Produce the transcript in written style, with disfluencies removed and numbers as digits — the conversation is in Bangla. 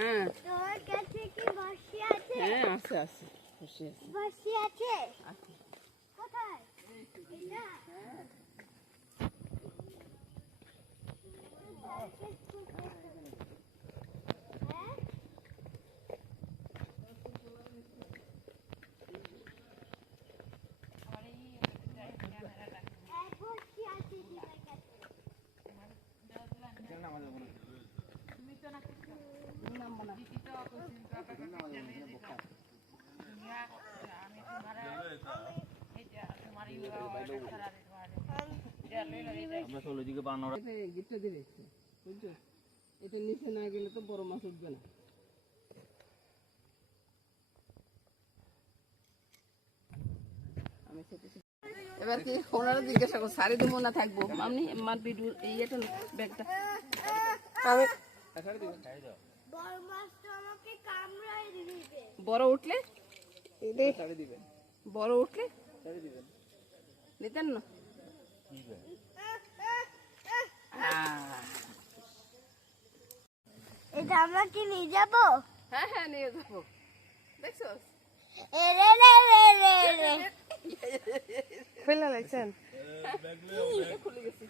হ্যাঁ তোমার কাছে কি বসি আছে? হ্যাঁ আছে আছে বসে আছে বসি আছে? আছে। কোথায়? এটা? হ্যাঁ? এক বসি আছে তোমার কাছে। গিটটা দিলে বুঝছো, এটা নিচে না গেলে তো বড় মাছ উঠবে না। এবার কি ওনারা জিজ্ঞাসা করো সারি দেবো না থাকবো মামনি আমার ভিডিও ইয়েটা ব্যাগটা আমি বড় মাছটা আমাকে কামড়ায় দিবে। বড় উঠলে বড় উঠলে দিতেন না। এটা আমরা কি নিয়ে যাবো? হ্যাঁ হ্যাঁ নিয়ে যাবো, দেখছো এরে রে রে রে রে। খুলে লাগছেন খুলে গেছি।